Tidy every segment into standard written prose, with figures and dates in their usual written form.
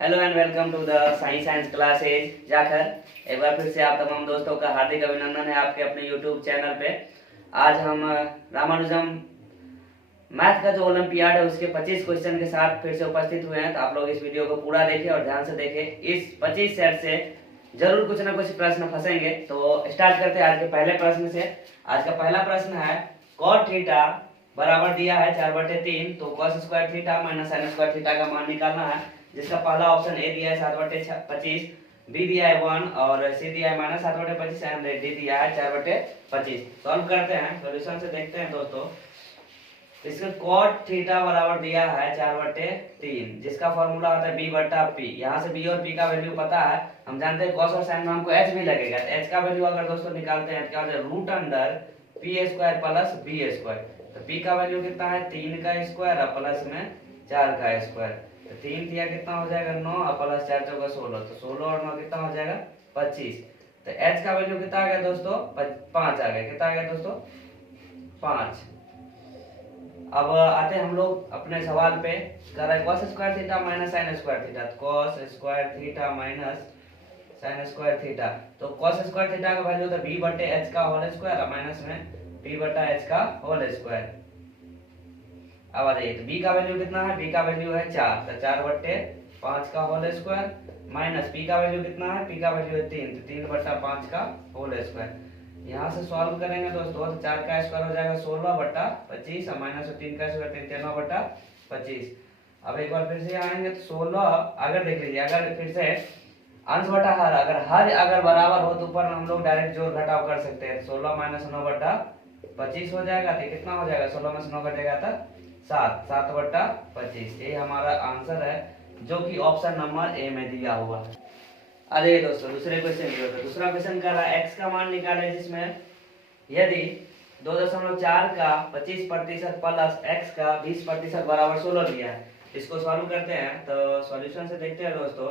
Hello and welcome to the science classes Jakhar. एक बार फिर से आप तमाम दोस्तों का हार्दिक अभिनंदन है आपके अपने यूट्यूब चैनल पे। आज हम रामानुजम मैथ का जो ओलंपियाड है उसके 25 क्वेश्चन के साथ फिर से उपस्थित हुए हैं। तो आप लोग इस वीडियो को पूरा देखें और ध्यान से देखें। इस 25 सेट से जरूर कुछ ना कुछ प्रश्न फंसेंगे। तो स्टार्ट करते हैं आज के पहले प्रश्न से। आज का पहला प्रश्न है cot थीटा बराबर दिया है 4/3, तो cos square theta minus sin square theta का मान निकालना है। जिसका पहला ऑप्शन ए दिया है 7/25, बी दिया है 1 और सी दिया है माइनस 7/25 एंड डी दिया है 4/25। सॉल्व करते हैं, सॉल्यूशन से देखते हैं दोस्तों। इसका cot थीटा बराबर दिया है 4/3, जिसका फॉर्मूला होता है b बटा पी। यहाँ से b और p का वैल्यू पता है, हम जानते हैं cos और sin में हमको h भी लगेगा। h का वैल्यू अगर दोस्तों निकालते हैं तो क्या हो जाएगा, root under P square plus B square. तो p का वैल्यू कितना है, 3 का स्क्वायर और प्लस में 4 का स्क्वायर। तो 3 दिया कितना हो जाएगा 9 और प्लस 4 चौका 16, तो 16 और 9 कितना हो जाएगा 25। तो h का वैल्यू कितना आ गया दोस्तों, 5 आ गया। कितना आ गया दोस्तों, 5। अब आते हैं हम लोग अपने सवाल पे। कर रहा है cos square theta minus sin square theta. तो cos square theta minus sin square theta, तो cos स्क्वायर थीटा का वैल्यू होता है b बटे h का होल स्क्वायर और माइनस में b बटा h का होल स्क्वायर। अब आ जाइए, तो b का वैल्यू कितना है, b का वैल्यू है 4, तो 4/5 का होल स्क्वायर माइनस p का वैल्यू कितना है, p का वैल्यू है 3, तो 3/5 का होल स्क्वायर। यहाँ से सॉल्व करेंगे दोस्तों, तो 4 का स्क्वायर हो जाएगा 16/25 और माइनस 3 का स्क्वायर 93/25। अब एक बार फिर से आएंगे तो 16, अगर देख लीजिए, अगर फिर से अंश बटा हर, अगर बराबर हो तो ऊपर हम लोग डायरेक्ट जोड़ घटाव कर सकते हैं। 16 माइनस 9/25 हो जाएगा। तो कितना हो जाएगा, 16 में से 9 घटेगा तो 7/25। ये हमारा आंसर है जो कि ऑप्शन नंबर ए में दिया हुआ है। अरे दोस्तों दूसरे क्वेश्चन की होता है। दूसरा क्वेश्चन कर रहा है x का मान निकाले, जिसमें यदि 2.4 का 25% प्लस x का 20% बराबर 16 दिया है। इसको सॉल्व करते हैं, तो सॉल्यूशन से देखते हैं दोस्तों।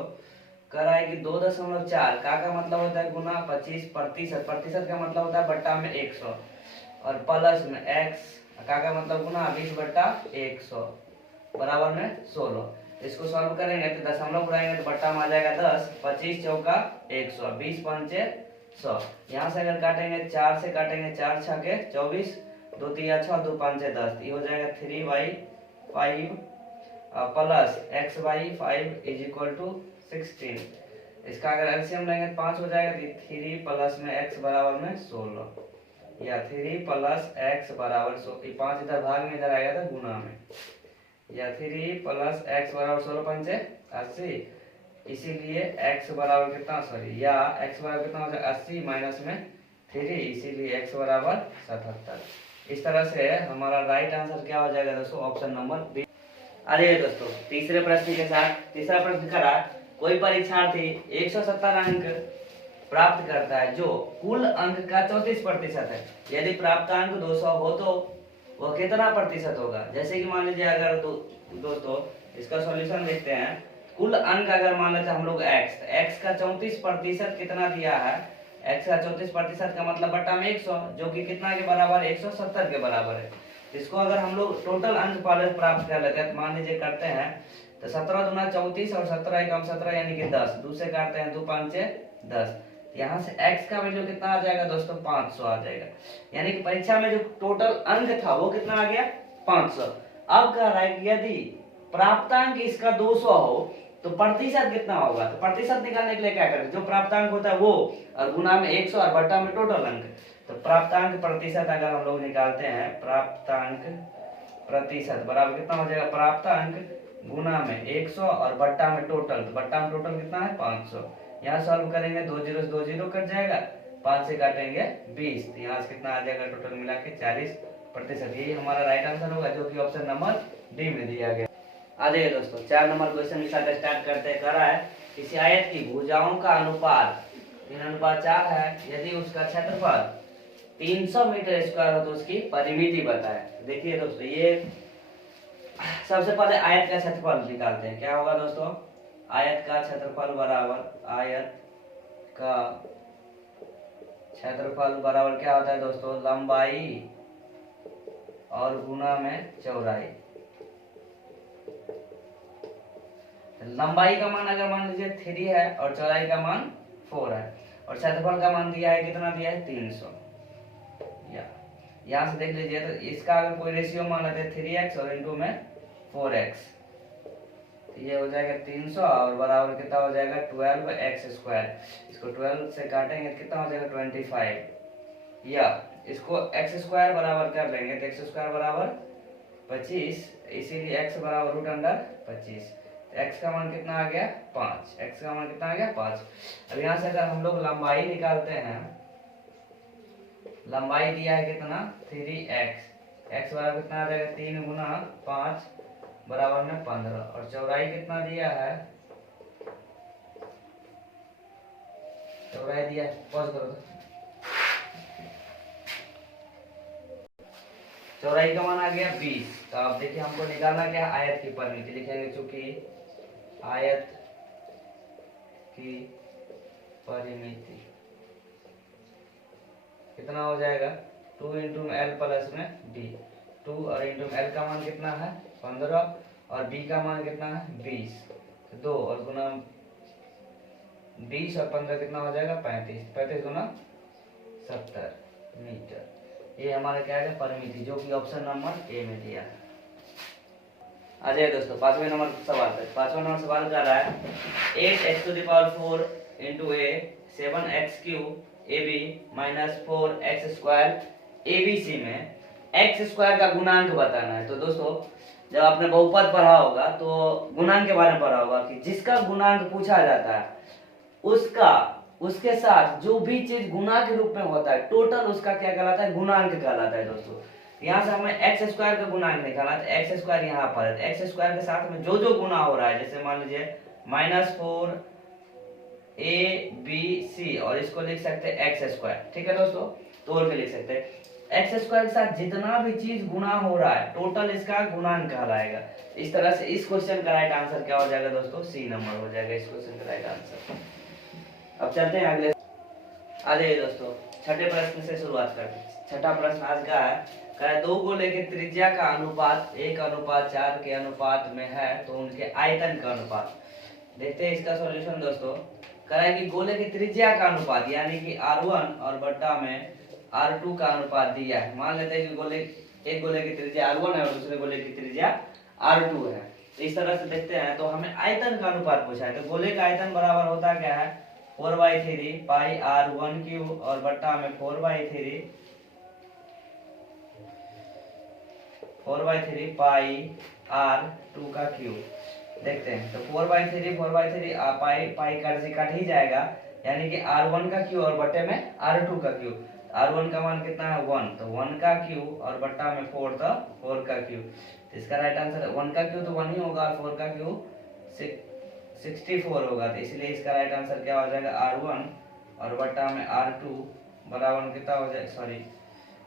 कह रहा है कि 2.4 का मतलब होता है गुना 25%, प्रतिशत का मतलब होता है बट्टा में 100 और प्लस में x का मतलब गुना 20/100 बराबर में 16। इसको सॉल्व करेंगे तो दशमलव उड़ाएंगे तो बट्टा में आ जाएगा 10, 25 चौका 100, 20 पंचे 100। यहाँ से अगर काटेंगे 4 से काटेंगे, 4 छके 24, 2 तिया 6, 2 पंचे 10, ये हो जाएगा 3/5 plus x/5 is equal to 16। इसका अगर एलसीएम लेंगे तो 5 हो जाएगा, 3 प्लस में x बराबर में 16 या 3 प्लस x बराबर 5 इधर भाग में इधर आएगा था गुना में, या 3 प्लस x बराबर 16 पंचे 80। इसीलिए x बराबर कितना, सॉरी, या x बराबर कितना हो जाएगा 80 माइनस में 3, इसीलिए x बराबर 77। इस तरह से हमारा राइट आंसर क्या हो जाएगा दोस्तों, ऑप्शन नंबर बी। अरे दोस्तों तीसरे प्रश्न के साथ, तीसरा प्रश्न करा, कोई परीक्षार्थी 170 अंक प्राप्त करता है जो कुल अंक का 34% है। यदि प्राप्त अंक 200 हो तो वह कितना प्रतिशत होगा। जैसे कि मान लीजिए, अगर दोस्तों इसका सॉल्यूशन देखते हैं। कुल अंक अगर मान लेते हैं हम लोग x का 34% कितना दिया है, x का 34% का मतलब बट्टा में 100, जो कि कितना के बराबर है, 170 के बराबर है। इसको अगर हम लोग टोटल अंक पहले प्राप्त कर लेते हैं, तो मान लीजिए करते हैं, तो 17 दूना 34 और 17 एकम 17 यानी कि 10, 2 से काटते हैं 2 पंचे 10। यहाँ से x का वैल्यू कितना आ जाएगा दोस्तों, 500 आ जाएगा। यानी कि परीक्षा में जो टोटल अंक था वो कितना आ गया, 500। अब कह रहा है कि यदि प्राप्तांक इसका 200 हो तो प्रतिशत कितना होगा। तो प्रतिशत निकालने के लिए क्या करें, जो प्राप्तांक होता है वो और गुना में 100 और बट्टा में टोटल अंक। तो प्राप्तांक प्रतिशत अगर हम लोग निकालते हैं, प्राप्तांक प्रतिशत बराबर कितना हो जाएगा, प्राप्तांक गुना में 100 और बट्टा में टोटल। तो बट्टा में टोटल कितना है 500। यहाँ सॉल्व करेंगे, 2 0 से 2 0 कट जाएगा, 5 से काटेंगे 20, तो यहाँ से कितना आ जाएगा टोटल मिला के 40%। यही हमारा राइट आंसर होगा, जो कि ऑप्शन नंबर डी में दिया गया। आ जाइए दोस्तों 4 नंबर क्वेश्चन के साथ स्टार्ट करते हैं। कह रहा है किसी आयत की भुजाओं का अनुपात 3:4 है। यदि उसका क्षेत्रफल 300 मीटर स्क्वायर हो तो उसकी परिमिति बताए। देखिए दोस्तों, ये सबसे पहले आयत का क्षेत्रफल निकालते हैं। क्या होगा दोस्तों, आयत का क्षेत्रफल बराबर, आयत का क्षेत्रफल बराबर क्या होता है दोस्तों, लंबाई और गुना में चौड़ाई। लंबाई का मान अगर मान लीजिए 3 है और चौड़ाई का मान 4 है और क्षेत्रफल का मान दिया है, कितना दिया है 300। यहाँ से देख लीजिए, तो इसका अगर कोई रेशियो मान लेते हैं 3x और इनटू में 4x, तो ये हो जाएगा 300 और बराबर कितना हो जाएगा 12x²। इसको 12 से काटेंगे कितना हो जाएगा 25, या इसको x² बराबर कर लेंगे तो x² बराबर 25, इसीलिए x बराबर √25। तो x का मान कितना आ गया 5, x का मान कितना आ गया 5। अब यहाँ से अगर हम लोग लंबाई निकालते हैं, लंबाई दिया है कितना 3x, x बराबर कितना आ जाएगा 3 गुना 5 बराबर में 15, और चौड़ाई कितना दिया है, चौड़ाई दिया है, पॉज करो तो, चौड़ाई का मान आ गया 20। तो अब देखिए हमको निकालना क्या है, आयत की परिमिति लिखेंगे, चूंकि आयत की परिमिति कितना हो जाएगा 2 × l प्लस में b, 2 और इंटू l का मान कितना है 15 और b का मान कितना है 20, तो 2 और गुना 20 और 15 कितना हो जाएगा 35, 35 गुना 70 मीटर। ये हमारा क्या है परिमिति, जो कि ऑप्शन नंबर ए में दिया है। आ जाइए दोस्तों 5वें नंबर सवाल पे। 5वां नंबर सवाल कर रहा है 8x⁴ into a 7x³ ab minus 4x² abc में x² का गुणांक बताना है। तो दोस्तों जब आपने बहुपद पढ़ा होगा तो गुणांक के बारे में पढ़ा होगा कि जिसका गुणांक पूछा जाता है उसका उसके साथ जो भी चीज गुणा के रूप में होता है टोटल उसका क्या कहलाता है गुणांक कहलाता है। दोस्तों यहाँ से हमें x² का गुणांक निकालना है, तो x² यहाँ पर है, x² के साथ में जो जो गुणा हो रहा है, जैसे मान लीजिए -4 abc और इसको लिख सकते हैं x², ठीक है दोस्तों, तोड़ के लिख सकते हैं। x² के साथ जितना भी चीज गुणा हो रहा है टोटल इसका गुणांक कहलाएगा। इस तरह से इस क्वेश्चन का राइट आंसर क्या हो जाएगा दोस्तों, सी नंबर हो जाएगा इस क्वेश्चन का राइट आंसर। अब चलते हैं अगले। आ जाइए दोस्तों छठे प्रश्न से शुरुआत करते हैं। छठा प्रश्न आज का है दो गोले के त्रिज्या का अनुपात 1:4 के अनुपात में है तो उनके आयतन का अनुपात। देखते हैं इसका सॉल्यूशन दोस्तों। कह रहा है कि गोले की त्रिज्या का अनुपात यानी कि r1 और बट्टा में r2 का अनुपात दिया है। मान लेते हैं कि एक गोले की त्रिज्या r1 है और दूसरे गोले की त्रिज्या r2 है। तो इस तरह से देखते हैं, तो हमें आयतन का अनुपात पूछा है। तो गोले का आयतन बराबर होता क्या है 4/3 पाई r1³ और बट्टा में 4/3 पाई r2 का क्यूब। देखते हैं तो 4/3 पाई काट से काट ही जाएगा, यानी कि r1 का क्यूब और बट्टे में r2 का क्यूब। r1 का मान कितना है 1, तो 1 का क्यूब और बट्टा में 4, तो 4 का क्यूब। तो इसका राइट आंसर 1 का क्यूब तो 1 ही होगा और 4 का क्यूब 64 होगा। तो इसलिए इसका राइट आंसर क्या हो जाएगा r1 और बट्टा में r2 बराबर कितना हो जाएगा, सॉरी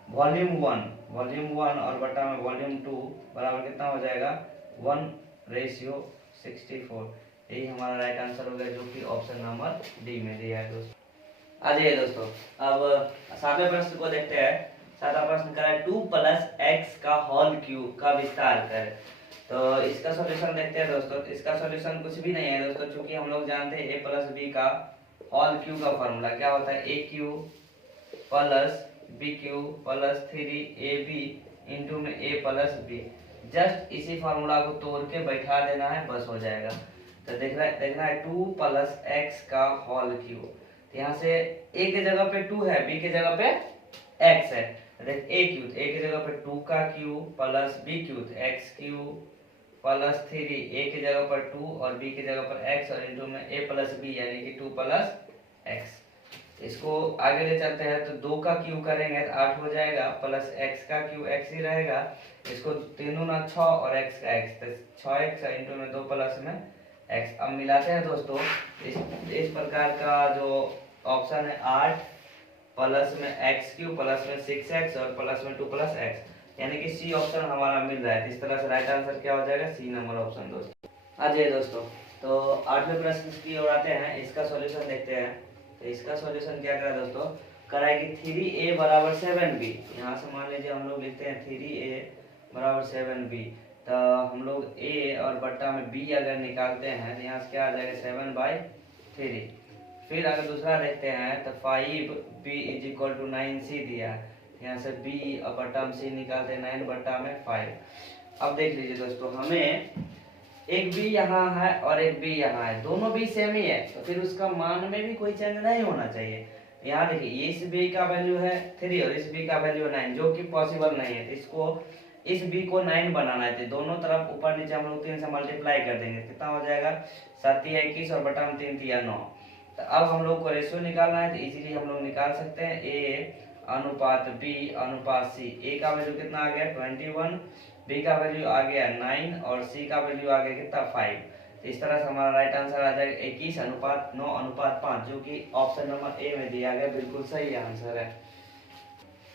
वॉल्यूम 1 और बट्टा में वॉल्यूम 2 बराबर कितना हो जाएगा 1:64। यही हमारा राइट आंसर हो गया, जो कि ऑप्शन नंबर डी में दिया है दोस्तों। आ जाइए दोस्तों अब 7वें प्रश्न को देखते हैं। 7वां प्रश्न करा है 2 + x का होल क्यूब का विस्तार करें। तो इसका सॉल्यूशन देखते हैं दोस्तों। इसका सॉल्यूशन कुछ भी नहीं है दोस्तों, क्योंकि हम लोग जानते हैं a + b का होल क्यूब का फॉर्मूला क्या होता है a³ + b³ + 3ab इंटू में a + b। जस्ट इसी फॉर्मूला को तोड़ के बैठा देना है, बस हो जाएगा। तो देखना है 2 + x का होल क्यूब। तो यहाँ से a के जगह पे 2 है, b के जगह पे x है। देख a³ a के जगह पे 2 का क्यूब + b³ x³ + 3 a के जगह पर 2 और b के जगह पर x और इंटू में a + b यानी कि 2 + x। इसको आगे ले चलते हैं तो 2 का क्यूब करेंगे तो 8 हो जाएगा, प्लस x का क्यूब x ही रहेगा। इसको 3 × 6 और x का x, तो 6x इंटू में 2 प्लस में x। अब मिलाते हैं दोस्तों, इस प्रकार का जो ऑप्शन है 8 प्लस में x³ प्लस में 6x और प्लस में 2 + x, यानी कि सी ऑप्शन हमारा मिल रहा है। इस तरह से राइट आंसर क्या हो जाएगा सी नंबर ऑप्शन दोस्तों। आ जाइए दोस्तों तो 8वें प्रश्न की ओर आते हैं। इसका सॉल्यूशन देखते हैं। तो इसका सॉल्यूशन क्या करा दोस्तों, करा है कि 3a = 7b। यहाँ से मान लीजिए हम लोग लिखते हैं 3a = 7b। तो हम लोग ए और बट्टा में बी अगर निकालते हैं तो यहाँ से क्या आ जाएगा 7/3। फिर अगर दूसरा देखते हैं तो 5b = 9c दिया है, यहाँ से b और बट्टा में c निकालते हैं 9/5। अब देख लीजिए दोस्तों, हमें एक b यहाँ है और एक b यहाँ है, दोनों b सेम ही है, तो फिर उसका मान में भी कोई चेंज नहीं होना चाहिए। यहाँ देखिए इस b का वैल्यू है 3 और इस b का वैल्यू 9, जो कि पॉसिबल नहीं है। इसको इस b को 9 बनाना है तो दोनों तरफ ऊपर नीचे हम लोग 3 से मल्टीप्लाई कर देंगे, कितना हो जाएगा 7 या 21 और बटा में 3 या 9। तो अब हम लोग को रेशियो निकालना है तो इजीली हम लोग निकाल सकते हैं a अनुपात b अनुपात c। a का वैल्यू कितना आ गया 21, b का वैल्यू आ गया 9 और c का वैल्यू आ गया कितना 5। तो इस तरह से हमारा राइट आंसर आ जाएगा 21:9:5, जो कि ऑप्शन नंबर ए में दिया गया बिल्कुल सही आंसर है।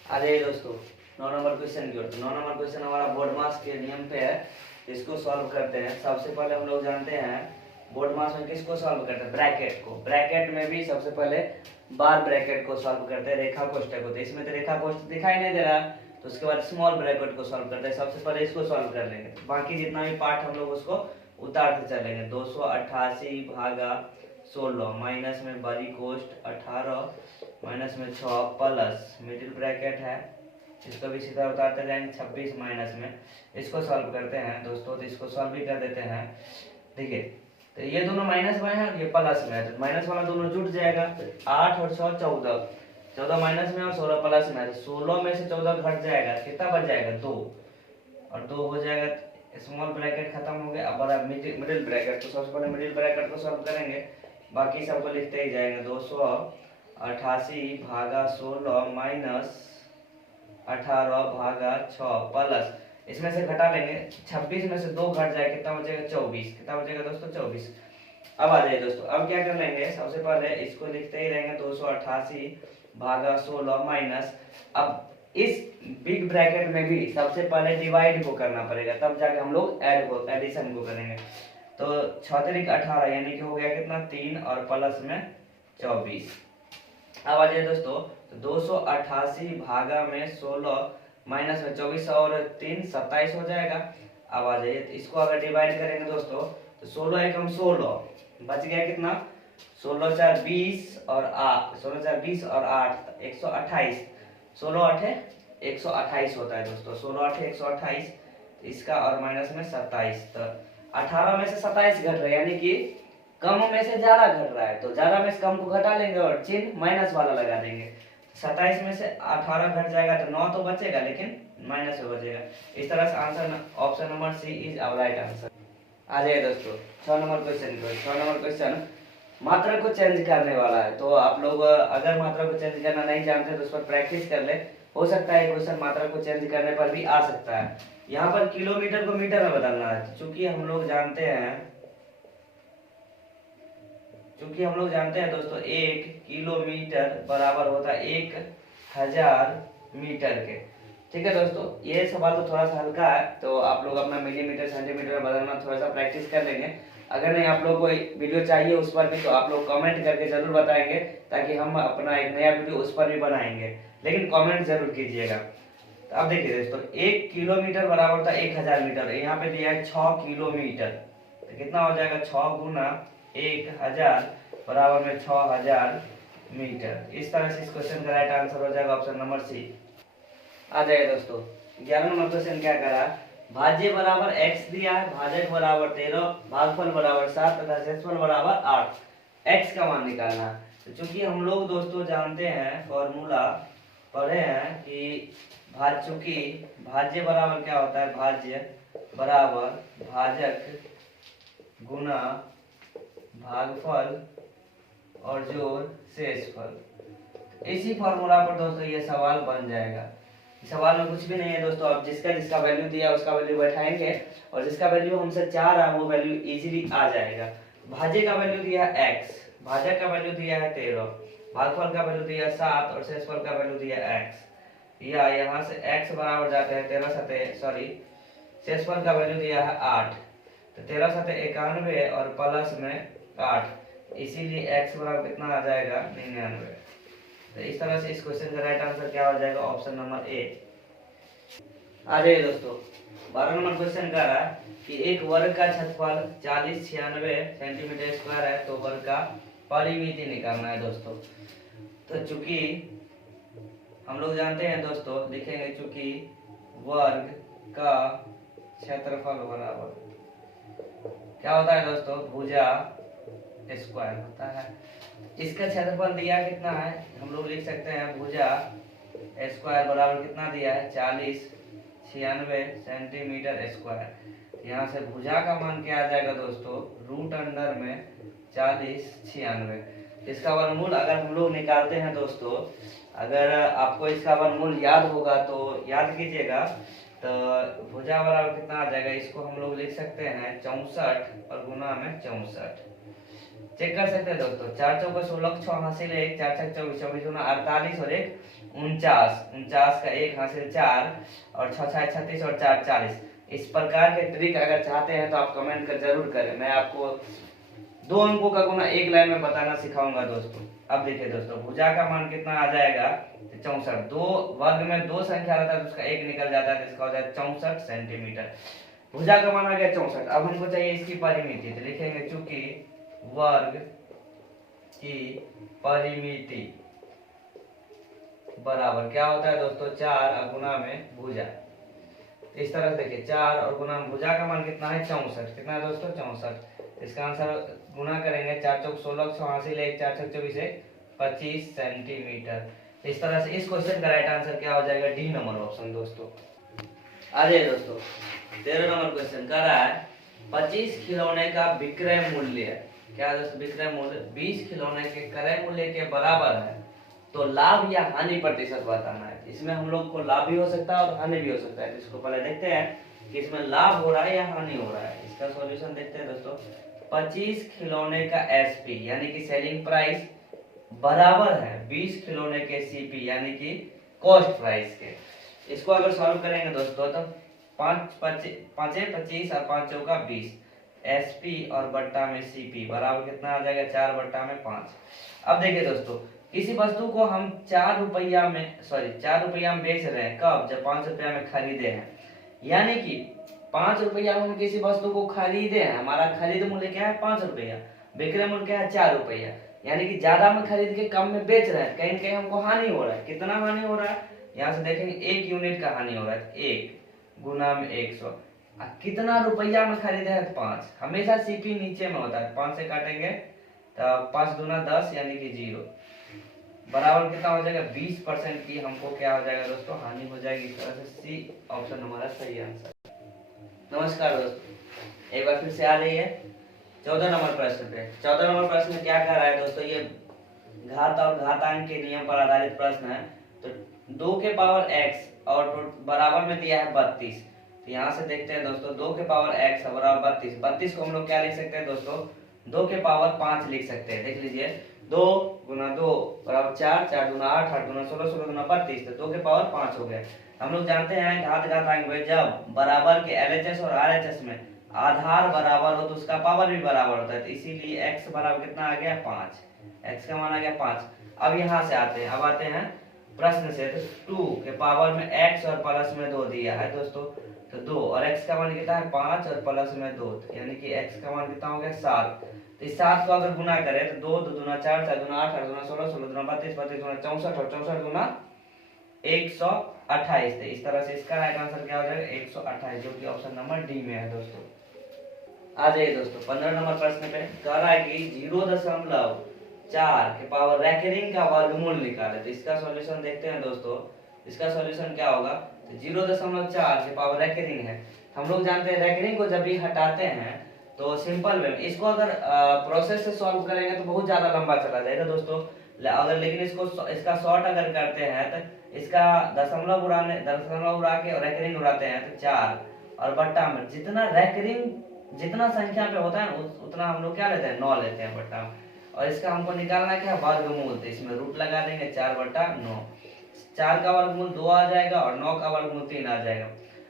आ जाइए दोस्तों 9 नंबर क्वेश्चन की ओर। तो 9 नंबर क्वेश्चन हमारा बोर्ड मास के नियम पे है, इसको सॉल्व करते हैं। सबसे पहले हम लोग जानते हैं बोर्ड मास में किसको सॉल्व करते हैं, ब्रैकेट को। ब्रैकेट में भी सबसे पहले बार ब्रैकेट को सॉल्व करते हैं, रेखा कोष्ठक को। तो इसमें तो रेखा कोष्ठक दिखाई नहीं दे रहा, तो उसके बाद स्मॉल ब्रैकेट को सॉल्व करते हैं। सबसे पहले इसको सॉल्व कर लेंगे, बाकी जितना भी पार्ट हम लोग उसको उतारते चलेंगे। 288 भागा 16 माइनस में बड़ी कोष्ठ 18 माइनस में 6 प्लस मिडिल ब्रैकेट है, इसको भी सीधा उतारते जाएंगे 26 माइनस में। इसको सॉल्व करते हैं दोस्तों, तो इसको सॉल्व भी कर देते हैं। ठीक है, तो ये दोनों माइनस में है और ये प्लस में है, तो माइनस वाला दोनों जुट जाएगा। 8 और 6 14, 14 माइनस में और 16 प्लस में है, तो 16 में से 14 घट जाएगा, कितना बच जाएगा 2 और 2 हो जाएगा। स्मॉल ब्रैकेट खत्म हो गया। अब बड़ा मिडिल ब्रैकेट, तो सबसे पहले मिडिल ब्रैकेट को सॉल्व करेंगे, बाकी सबको लिखते ही जाएंगे। 288 भागा 16 माइनस 18 भागा 6 प्लस, इसमें से घटा लेंगे 26 में से 2 घट जाए, कितना बचेगा 24। कितना बचेगा दोस्तों 24। अब आ जाइए दोस्तों, अब क्या कर लेंगे, सबसे पहले इसको लिखते ही रहेंगे 288 भागा 16 माइनस, अब इस बिग ब्रैकेट में भी सबसे पहले डिवाइड को करना पड़ेगा, तब जाके हम लोग एडिशन को करेंगे। तो 6 × 18 यानी कि हो गया कितना 3 और प्लस में 24। अब आ जाइए दोस्तों, तो 288 भागा में 16 माइनस में 24 और 3 27 हो जाएगा। अब आ जाइए, तो इसको अगर डिवाइड करेंगे दोस्तों तो 16 एकम 16 बच गया कितना 16 4 20 और 8, 16 4 20 और 8 128, 16 8 128 होता है दोस्तों। 16 8 128, इसका और माइनस में 27, तो 18 में से 27 घट रहा है, यानी कि कम में से ज्यादा घट रहा है, तो ज्यादा में से कम को घटा लेंगे और चिन्ह माइनस वाला लगा देंगे। 27 में से 18 घट जाएगा तो 9 तो बचेगा, लेकिन माइनस हो बचेगा। इस तरह से answer option number C is our right answer. आ जाइए दोस्तों 6 नंबर क्वेश्चन को। 6 नंबर क्वेश्चन मात्रा को चेंज करने वाला है, तो आप लोग अगर मात्रा को चेंज करना नहीं जानते तो उस पर प्रैक्टिस कर ले, हो सकता है क्वेश्चन मात्रा को चेंज करने पर भी आ सकता है। यहाँ पर किलोमीटर को मीटर में बदलना है, चूंकि हम लोग जानते हैं दोस्तों 1 किलोमीटर बराबर होता है 1000 मीटर के। ठीक है दोस्तों, ये सवाल तो थोड़ा सा हल्का है, तो आप लोग अपना मिलीमीटर सेंटीमीटर में बदलना थोड़ा सा प्रैक्टिस कर लेंगे। अगर नहीं आप लोग को वीडियो चाहिए उस पर भी, तो आप लोग कमेंट करके जरूर बताएंगे, ताकि हम अपना एक नया वीडियो उस पर भी बनाएंगे, लेकिन कमेंट जरूर कीजिएगा। तो अब देखिए दोस्तों 1 किलोमीटर बराबर होता है 1000 मीटर, यहाँ पे दिया है 6 किलोमीटर, तो कितना हो जाएगा 6 गुना 1000 बराबर में 6000 मीटर। इस तरह से इस क्वेश्चन का राइट आंसर हो जाएगा ऑप्शन नंबर सी। आ जाइए दोस्तों 11 नंबर क्वेश्चन क्या करा, भाज्य बराबर x दिया है, भाजक बराबर 13, भागफल बराबर 7 तथा शेषफल बराबर 8, x का मान निकालना। तो चूंकि हम लोग दोस्तों जानते हैं, फॉर्मूला पढ़े हैं कि चूंकि भाज्य बराबर क्या होता है, भाज्य बराबर भाजक गुना भागफल और जोड़ शेषफल। इसी फॉर्मूला पर दोस्तों ये सवाल बन जाएगा। सवाल में कुछ भी नहीं है दोस्तों, अब जिसका वैल्यू दिया उसका वैल्यू बैठाएंगे, और जिसका वैल्यू हमसे चाह रहा है वो वैल्यू इजीली आ जाएगा। भाज्य का वैल्यू दिया है x, भाजक का वैल्यू दिया है 13, भागफल का वैल्यू दिया 7 और शेषफल का वैल्यू दिया x। या यहाँ से x बराबर जाते हैं 13 सते शेषफल का वैल्यू दिया है 8, तो 13 सते 91 और प्लस में 8, इसीलिए x बराबर कितना आ जाएगा 99। तो इस तरह से इस क्वेश्चन का राइट आंसर क्या हो जाएगा ऑप्शन नंबर ए। आ जाइए दोस्तों, 12 नंबर क्वेश्चन कह रहा है कि एक वर्ग का क्षेत्रफल 4096 सेंटीमीटर स्क्वायर है, तो वर्ग का परिमिति निकालना है दोस्तों। तो चूंकि हम लोग जानते हैं दोस्तों, लिखेंगे चूंकि वर्ग का क्षेत्रफल बराबर क्या होता है दोस्तों, भुजा स्क्वायर होता है। इसका क्षेत्रफल दिया कितना है, हम लोग लिख सकते हैं भुजा स्क्वायर बराबर कितना दिया है, 4096 सेंटीमीटर स्क्वायर। यहाँ से भुजा का मान क्या आ जाएगा दोस्तों, रूट अंडर में 4096। इसका वर्गमूल अगर हम लोग निकालते हैं दोस्तों, अगर आपको इसका वर्गमूल याद होगा तो याद कीजिएगा, तो भुजा बराबर कितना आ जाएगा, इसको हम लोग लिख सकते हैं 64 और गुना में 64। चेक कर सकते हैं दोस्तों, 4 चौका 16 6 हासिल 1, 4 छक 24 24 गुना 48 और 1 49, 49 का 1 हासिल 4 और 6 6 36 और 4 40। इस प्रकार के ट्रिक अगर चाहते हैं तो आप कमेंट कर जरूर करें, मैं आपको 2 अंकों का गुना एक लाइन में बताना सिखाऊंगा दोस्तों। अब देखिए दोस्तों, भुजा का मान कितना आ जाएगा, 64। दो वर्ग में 2 संख्या रहता है तो उसका 1 निकल जाता है, तो इसका हो जाएगा 64 सेंटीमीटर। भुजा का मान आ गया 64। अब हमको चाहिए इसकी परिमिति, तो लिखेंगे चूंकि वर्ग की परिमिति बराबर क्या होता है दोस्तों, 4 और गुना में भुजा। इस तरह से देखिए, 4 और गुना में भुजा का मान कितना है, 64। कितना है दोस्तों, 64। इसका आंसर गुना करेंगे, 4 चौक 16 6 हासिल 1, 4 छक 24 1 25 सेंटीमीटर। इस तरह से इस क्वेश्चन का राइट आंसर क्या हो जाएगा, डी नंबर ऑप्शन दोस्तों। आ जाइए दोस्तों, 13 नंबर क्वेश्चन कर रहा है 25 खिलौने का विक्रय मूल्य क्या दोस्तों, विक्रय मूल्य 20 खिलौने के क्रय मूल्य के बराबर है, तो लाभ या हानि प्रतिशत बताना है। इसमें हम लोग को लाभ भी हो सकता है और हानि भी हो सकता है। इसको पहले देखते हैं कि इसमें लाभ हो रहा है या हानि हो रहा है। इसका सॉल्यूशन देखते हैं दोस्तों। 25 खिलौने का एसपी यानी कि सेलिंग प्राइस बराबर है 20 खिलौने के सीपी यानी कि कॉस्ट प्राइस के। इसको अगर सॉल्व करेंगे दोस्तों, तो 5 25 और 5 चौका 20, एसपी और बट्टा में सीपी बराबर कितना आ जाएगा, 4 बट्टा में 5। अब देखिए दोस्तों, किसी वस्तु को हम 4 रुपया में बेच रहे हैं, कब, जब 5 रुपया में खरीदे हैं। यानी कि 5 रुपया में हम किसी वस्तु को खरीदे हैं, हमारा खरीद मूल्य क्या है, 5 रुपया, विक्रय मूल्य क्या है, 4 रुपया। यानी कि ज्यादा में खरीद के कम में बेच रहे हैं, कहीं कहीं हमको हानि हो रहा है। कितना हानि हो रहा है, यहाँ से देखेंगे 1 यूनिट का हानि हो रहा है, 1 गुना में 100। कितना रुपया में खरीदे हैं, 5। हमेशा सीपी नीचे में होता है, 5 से काटेंगे तो 5 दूना 10 यानी कि 0 बराबर कितना हो जाएगा, 20% की हमको क्या हो जाएगा दोस्तों, हानि हो जाएगी। इस तरह से सी ऑप्शन हमारा सही आंसर। नमस्कार दोस्तों, एक बार फिर से आ रही है 14 नंबर प्रश्न पे। 14 नंबर प्रश्न क्या कह रहा है दोस्तों, ये घात और घातांक के नियम पर आधारित प्रश्न है। तो 2 के पावर x और बराबर में दिया है 32। तो यहाँ से देखते हैं दोस्तों, 2 के पावर x बराबर 32। 32 को हम लोग क्या लिख सकते हैं दोस्तों, 2 के पावर 5 लिख सकते हैं। देख लीजिए, 2 गुना 2 बराबर 4, 4 गुना 8, 8 गुना 16, 16 गुना 32, तो 2 के पावर 5 हो गए। हम लोग जानते हैं घात घातांक में जब बराबर के LHS और RHS में आधार बराबर हो तो उसका पावर भी बराबर होता है, तो इसीलिए x बराबर कितना आ गया, 5। x का मान आ गया 5। अब यहाँ से आते हैं, अब आते हैं प्रश्न से। तो 2 के पावर में x और प्लस में 2 दिया है दोस्तों, तो 2 और x का मान कितना है, 5 और प्लस में 2, यानी कि x का मान कितना हो गया, 7। तो इस 7 को अगर गुना करें तो 2 2 दूना 4, 4 दूना 8, 8 दूना 16, 16 दूना 32, 32 दूना 64 और 64 दूना 128। तो इस तरह से इसका राइट आंसर क्या हो जाएगा, 128, जो कि ऑप्शन नंबर डी में है दोस्तों। आ जाइए दोस्तों 15 नंबर प्रश्न पे। कह रहा है कि 0.4 के पावर रैकरिंग का वर्गमूल निकाले। तो इसका सॉल्यूशन देखते हैं दोस्तों। इसका सॉल्यूशन क्या होगा, तो 0.4 के पावर रैकरिंग है। हम लोग जानते हैं रैकरिंग को जब भी हटाते हैं तो सिंपल वे में इसको अगर प्रोसेस से सॉल्व करेंगे तो बहुत ज्यादा लंबा चला जाएगा दोस्तों। अगर लेकिन इसका शॉर्ट अगर करते हैं तो इसका दशमलव उड़ा के रैकरिंग उड़ाते हैं तो 4 और बट्टा में जितना संख्या पे होता है ना उतना हम लोग क्या लेते हैं, 9 लेते हैं बट्टा में। और इसका हमको निकालना क्या है, वर्गमूल। तो इसमें रूट लगा देंगे, 4/9। 4 का वर्गमूल 2 आ जाएगा और 9 का वर्गमूल 3 आ जाएगा।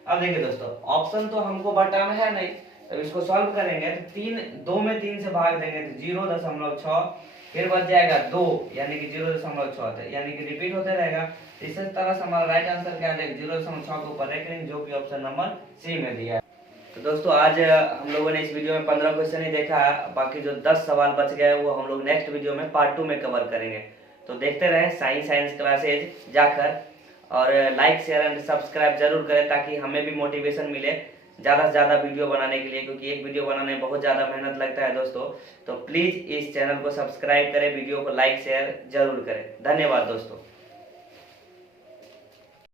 अब देखिए दोस्तों, ऑप्शन तो हमको बट्टा में है नहीं, तो इसको सॉल्व करेंगे तो 2 में 3 से भाग देंगे तो 0.6 फिर बच जाएगा 2 यानी कि 0.6 यानी कि रिपीट होते रहेगा। तो इस तरह से हमारा राइट आंसर क्या आ जाएगा 0.6 के ऊपर रखेंगे, जो कि ऑप्शन नंबर सी में दिया है। तो दोस्तों आज हम लोगों ने इस वीडियो में 15 क्वेश्चन ही देखा है, बाकी जो 10 सवाल बच गए वो हम लोग नेक्स्ट वीडियो में पार्ट 2 में कवर करेंगे। तो देखते रहें साइंस क्लासेज जाकर, और लाइक शेयर एंड सब्सक्राइब जरूर करें ताकि हमें भी मोटिवेशन मिले ज़्यादा से ज़्यादा वीडियो बनाने के लिए, क्योंकि एक वीडियो बनाने में बहुत ज़्यादा मेहनत लगता है दोस्तों। तो प्लीज़ इस चैनल को सब्सक्राइब करें, वीडियो को लाइक शेयर जरूर करें। धन्यवाद दोस्तों।